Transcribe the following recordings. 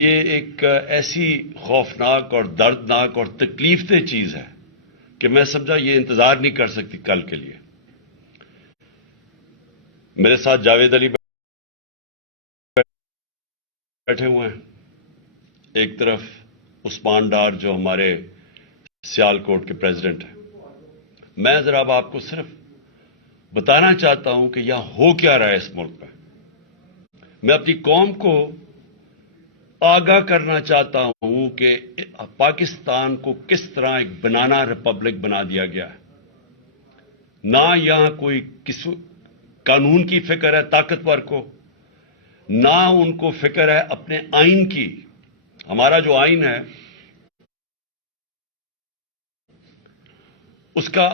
یہ ایک ایسی خوفناک اور دردناک اور تکلیف دہ چیز ہے کہ میں سمجھا یہ انتظار نہیں کر سکتی کل کے لیے. میرے ساتھ جاوید علی بیٹھے ہوئے ہیں، ایک طرف عثمان ڈار جو ہمارے سیالکوٹ کے پریزیڈنٹ ہیں. میں ذرا اب آپ کو صرف بتانا چاہتا ہوں کہ یہاں ہو کیا رہا ہے اس ملک میں. میں اپنی قوم کو آگاہ کرنا چاہتا ہوں کہ پاکستان کو کس طرح ایک بنانا ریپبلک بنا دیا گیا ہے. نہ یہاں کوئی قانون کی فکر ہے طاقتور کو، نہ ان کو فکر ہے اپنے آئین کی. ہمارا جو آئین ہے اس کا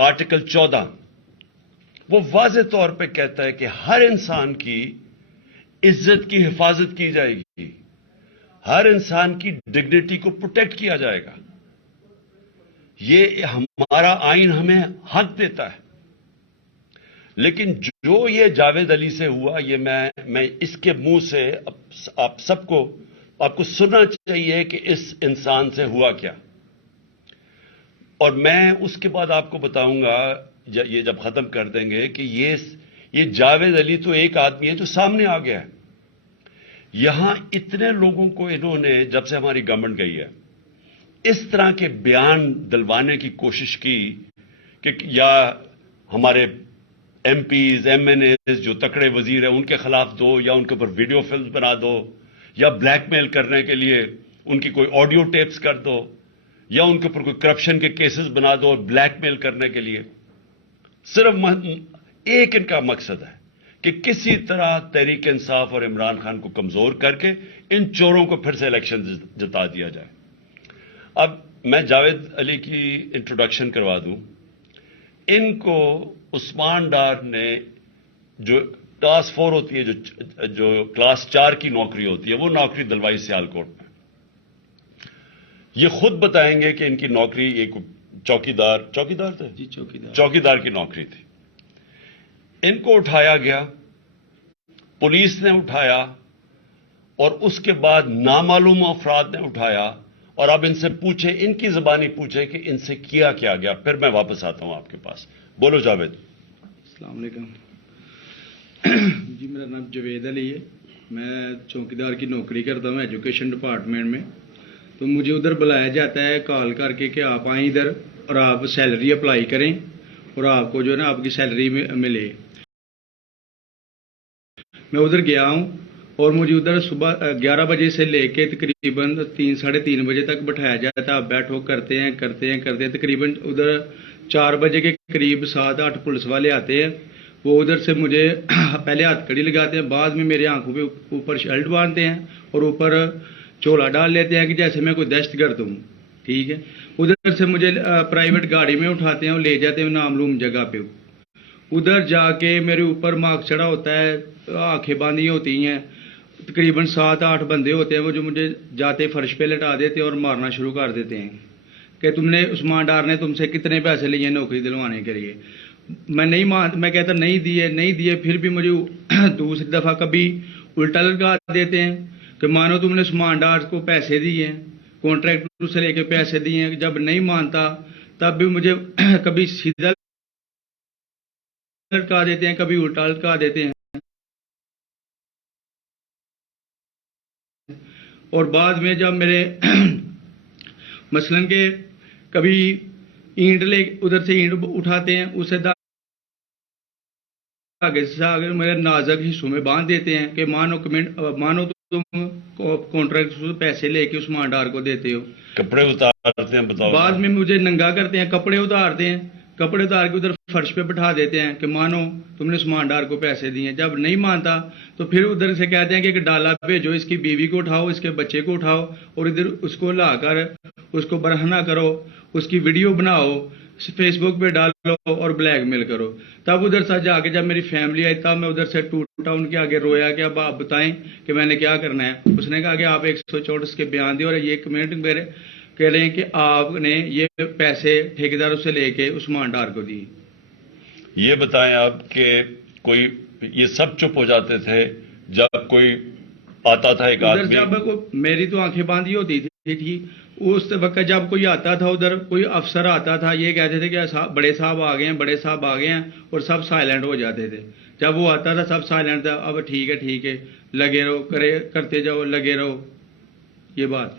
آرٹیکل 14 وہ واضح طور پہ کہتا ہے کہ ہر انسان کی عزت کی حفاظت کی جائے گی، ہر انسان کی ڈگنیٹی کو پروٹیکٹ کیا جائے گا. یہ ہمارا آئین ہمیں حق دیتا ہے. لیکن جو یہ جاوید علی سے ہوا، یہ میں اس کے منہ سے آپ کو سننا چاہیے کہ اس انسان سے ہوا کیا. اور میں اس کے بعد آپ کو بتاؤں گا یہ جب ختم کر دیں گے کہ یہ جاوید علی تو ایک آدمی ہے جو سامنے آ گیا ہے. یہاں اتنے لوگوں کو انہوں نے جب سے ہماری گورنمنٹ گئی ہے اس طرح کے بیان دلوانے کی کوشش کی کہ یا ہمارے MPs MNAs جو تکڑے وزیر ہیں ان کے خلاف دو، یا ان کے اوپر ویڈیو فلم بنا دو، یا بلیک میل کرنے کے لیے ان کی کوئی آڈیو ٹیپس کر دو، یا ان کے اوپر کوئی کرپشن کے کیسز بنا دو اور بلیک میل کرنے کے لیے. صرف ایک ان کا مقصد ہے کہ کسی طرح تحریک انصاف اور عمران خان کو کمزور کر کے ان چوروں کو پھر سے الیکشن جتا دیا جائے. اب میں جاوید علی کی انٹروڈکشن کروا دوں. ان کو عثمان ڈار نے جو کلاس 4 ہوتی ہے، جو کلاس 4 کی نوکری ہوتی ہے، وہ نوکری دلوائی سیالکوٹ میں. یہ خود بتائیں گے کہ ان کی نوکری ایک چوکیدار تھے، جی چوکیدار کی نوکری تھی. ان کو اٹھایا گیا، پولیس نے اٹھایا، اور اس کے بعد نامعلوم افراد نے اٹھایا. اور اب ان سے پوچھے، ان کی زبانی پوچھے کہ ان سے کیا گیا. پھر میں واپس آتا ہوں آپ کے پاس. بولو جاوید. السلام علیکم. جی میرا نام جاوید علی ہے. میں چوکیدار کی نوکری کرتا ہوں ایجوکیشن ڈپارٹمنٹ میں. تو مجھے ادھر بلایا جاتا ہے کال کر کے کہ آپ آئیں ادھر اور آپ سیلری اپلائی کریں اور آپ کو جو ہے نا آپ کی سیلری ملے. میں ادھر گیا ہوں اور مجھے ادھر صبح 11 بجے سے لے کے تقریباً 3-3:30 بجے تک بٹھایا جاتا ہے. آپ بیٹھو، کرتے ہیں. تقریباً ادھر 4 بجے کے قریب 7-8 پولیس والے آتے ہیں. وہ ادھر سے مجھے پہلے ہاتھ کڑی لگاتے ہیں، بعد میں میرے آنکھوں پہ اوپر شرٹ باندھتے ہیں اور اوپر چولا ڈال لیتے ہیں کہ جیسے میں کوئی دہشت گرد ہوں. ٹھیک ہے. ادھر سے مجھے پرائیویٹ گاڑی میں اٹھاتے ہیں اور لے جاتے ہیں نامعلوم جگہ پہ. ادھر جا کے میرے اوپر مارک چڑھا ہوتا ہے، آنکھیں باندھی ہوتی ہیں. تقریباً 7-8 بندے ہوتے ہیں وہ جو مجھے جاتے فرش پہ لٹا دیتے ہیں اور مارنا شروع کر دیتے ہیں کہ تم نے عثمان ڈار نے تم سے کتنے پیسے لیے نوکری دلوانے کے لیے. میں کہتا نہیں دیے. پھر بھی مجھے دوسری دفعہ کبھی الٹا لٹکا دیتے ہیں کہ مانو تم نے عثمان ڈار کو پیسے دیے ہیں، کانٹریکٹر سے لے کے پیسے دیے ہیں. جب نہیں مانتا تب بھی مجھے کبھی سیدھا لٹکا دیتے ہیں، کبھی الٹا لٹکا دیتے ہیں. اور بعد میں جب میرے مثلاً کہ کبھی اینٹ ادھر سے اینٹ اٹھاتے ہیں، اسے آگے میرے نازک حصوں میں باندھ دیتے ہیں کہ مانو تم کانٹریکٹ سے پیسے لے کے عثمان ڈار کو دیتے ہو. کپڑے اتارتے ہیں، بتاؤ. بعد میں مجھے ننگا کرتے ہیں، کپڑے اتارتے ہیں، کپڑے اتار کے ادھر فرش پہ بٹھا دیتے ہیں کہ مانو تم نے عثمان ڈار کو پیسے دیے. جب نہیں مانتا تو پھر ادھر سے کہتے ہیں کہ ایک ڈالا بھیجو، اس کی بیوی کو اٹھاؤ، اس کے بچے کو اٹھاؤ اور ادھر اس کو لا کر اس کو برہنہ کرو، اس کی ویڈیو بناؤ، فیس بک پہ ڈالو اور بلیک میل کرو. تب ادھر سے جا کے جب میری فیملی آئی تب میں ادھر سے ٹوٹا، ان کے آگے رویا کہ اب آپ بتائیں کہ میں نے کیا کرنا ہے. اس نے کہا کہ آپ 164 کے بیان دیں اور یہ کمنٹ میرے کہہ رہے ہیں کہ آپ نے یہ پیسے ٹھیکیداروں سے لے کے عثمان ڈار کو دی. یہ بتائیں آپ کہ کوئی یہ سب چپ ہو جاتے تھے جب کوئی آتا تھا ایک ادھر آدمی. جب میری تو آنکھیں باندھی ہوتی تھی اس وقت جب کوئی آتا تھا ادھر کوئی افسر آتا تھا یہ کہتے تھے کہ بڑے صاحب آ گئے ہیں بڑے صاحب آ گئے ہیں اور سب سائلنٹ ہو جاتے تھے. جب وہ آتا تھا سب سائلنٹ تھا. اب ٹھیک ہے لگے رہو کرتے جاؤ لگے رہو. یہ بات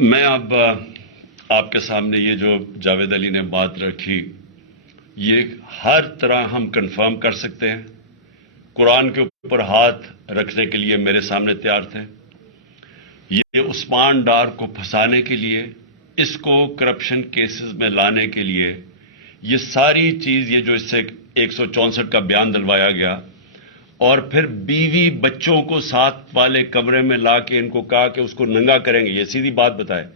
میں اب آپ کے سامنے یہ جو جاوید علی نے بات رکھی یہ ہر طرح ہم کنفرم کر سکتے ہیں. قرآن کے اوپر ہاتھ رکھنے کے لیے میرے سامنے تیار تھے. یہ عثمان ڈار کو پھنسانے کے لیے اس کو کرپشن کیسز میں لانے کے لیے یہ ساری چیز یہ جو اس سے 164 کا بیان دلوایا گیا اور پھر بیوی بچوں کو ساتھ والے کمرے میں لا کے ان کو کہا کہ اس کو ننگا کریں گے. یہ سیدھی بات بتائے.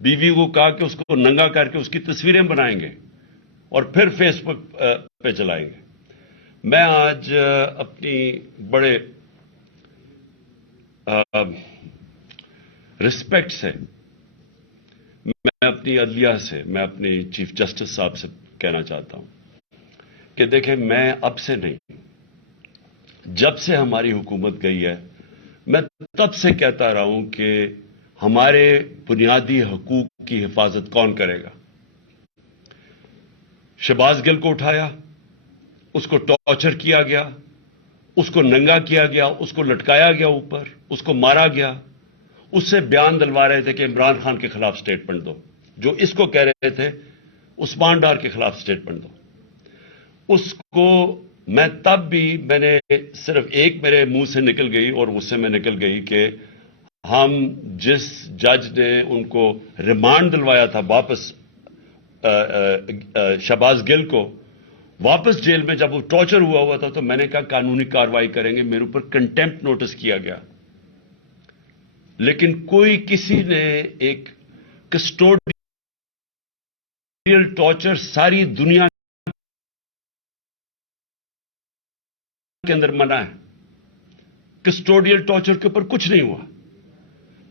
بیوی کو کہا کہ اس کو ننگا کر کے اس کی تصویریں بنائیں گے اور پھر فیس بک پہ چلائیں گے. میں آج اپنی بڑے رسپیکٹ سے میں اپنی عدلیہ سے میں اپنی چیف جسٹس صاحب سے کہنا چاہتا ہوں کہ دیکھیں میں اب سے نہیں جب سے ہماری حکومت گئی ہے میں تب سے کہتا رہا ہوں کہ ہمارے بنیادی حقوق کی حفاظت کون کرے گا. شہباز گل کو اٹھایا اس کو ٹارچر کیا گیا اس کو ننگا کیا گیا اس کو لٹکایا گیا اوپر اس کو مارا گیا. اس سے بیان دلوا رہے تھے کہ عمران خان کے خلاف سٹیٹمنٹ دو. جو اس کو کہہ رہے تھے عثمان ڈار کے خلاف سٹیٹمنٹ دو. اس کو میں تب بھی میں نے صرف ایک میرے منہ سے نکل گئی اور اس سے میں نکل گئی کہ ہم جس جج نے ان کو ریمانڈ دلوایا تھا واپس شہباز گل کو واپس جیل میں جب وہ ٹارچر ہوا تھا تو میں نے کہا قانونی کارروائی کریں گے. میرے اوپر کنٹیمپٹ نوٹس کیا گیا لیکن کوئی کسی نے ایک کسٹوڈیل ٹارچر ساری دنیا کے اندر منع ہے. کسٹوڈیل ٹارچر کے اوپر کچھ نہیں ہوا.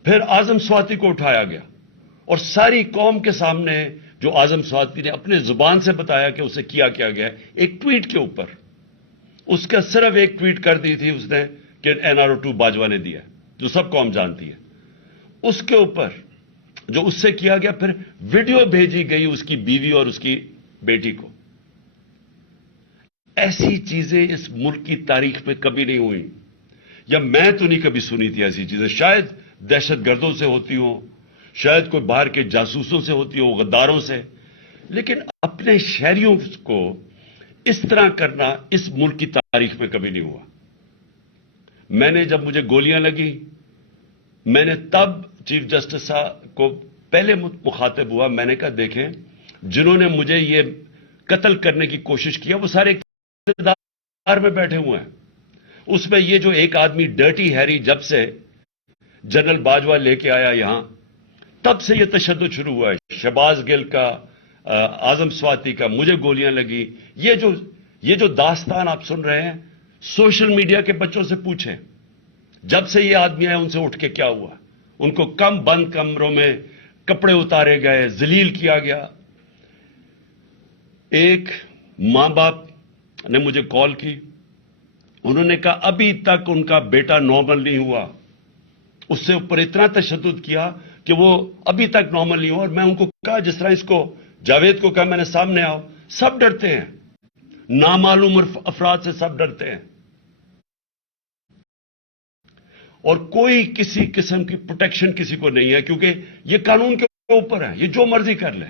پھر اعظم سواتی کو اٹھایا گیا اور ساری قوم کے سامنے جو اعظم سواتی نے اپنے زبان سے بتایا کہ اسے کیا گیا ایک ٹویٹ کے اوپر اس کا صرف ایک ٹویٹ کر دی تھی اس نے کہ NRO2 باجوہ نے دیا جو سب قوم جانتی ہے. اس کے اوپر جو اس سے کیا گیا پھر ویڈیو بھیجی گئی اس کی بیوی اور اس کی بیٹی کو. ایسی چیزیں اس ملک کی تاریخ میں کبھی نہیں ہوئی یا میں تو نہیں کبھی سنی تھی. ایسی چیزیں شاید دہشت گردوں سے ہوتی ہوں شاید کوئی باہر کے جاسوسوں سے ہوتی ہو غداروں سے لیکن اپنے شہریوں کو اس طرح کرنا اس ملک کی تاریخ میں کبھی نہیں ہوا. میں نے جب مجھے گولیاں لگی میں نے تب چیف جسٹس صاحب کو پہلے مخاطب ہوا. میں نے کہا دیکھیں جنہوں نے مجھے یہ قتل کرنے کی کوشش کیا وہ سارے اقتدار میں بیٹھے ہوئے ہیں. اس میں یہ جو ایک آدمی ڈرٹی ہیری جب سے جنرل باجوہ لے کے آیا یہاں تب سے یہ تشدد شروع ہوا ہے. شہباز گل کا اعظم سواتی کا مجھے گولیاں لگی. یہ جو داستان آپ سن رہے ہیں سوشل میڈیا کے بچوں سے پوچھیں جب سے یہ آدمی آئے ان سے اٹھ کے کیا ہوا. ان کو بند کمروں میں کپڑے اتارے گئے ذلیل کیا گیا. ایک ماں باپ نے مجھے کال کی انہوں نے کہا ابھی تک ان کا بیٹا نارمل نہیں ہوا. اس سے اوپر اتنا تشدد کیا کہ وہ ابھی تک نارمل نہیں ہوا. اور میں ان کو کہا جس طرح اس کو جاوید کو کہا میں نے سامنے آؤ. سب ڈرتے ہیں نامعلوم افراد سے سب ڈرتے ہیں اور کوئی کسی قسم کی پروٹیکشن کسی کو نہیں ہے کیونکہ یہ قانون کے اوپر ہے. یہ جو مرضی کر لیں.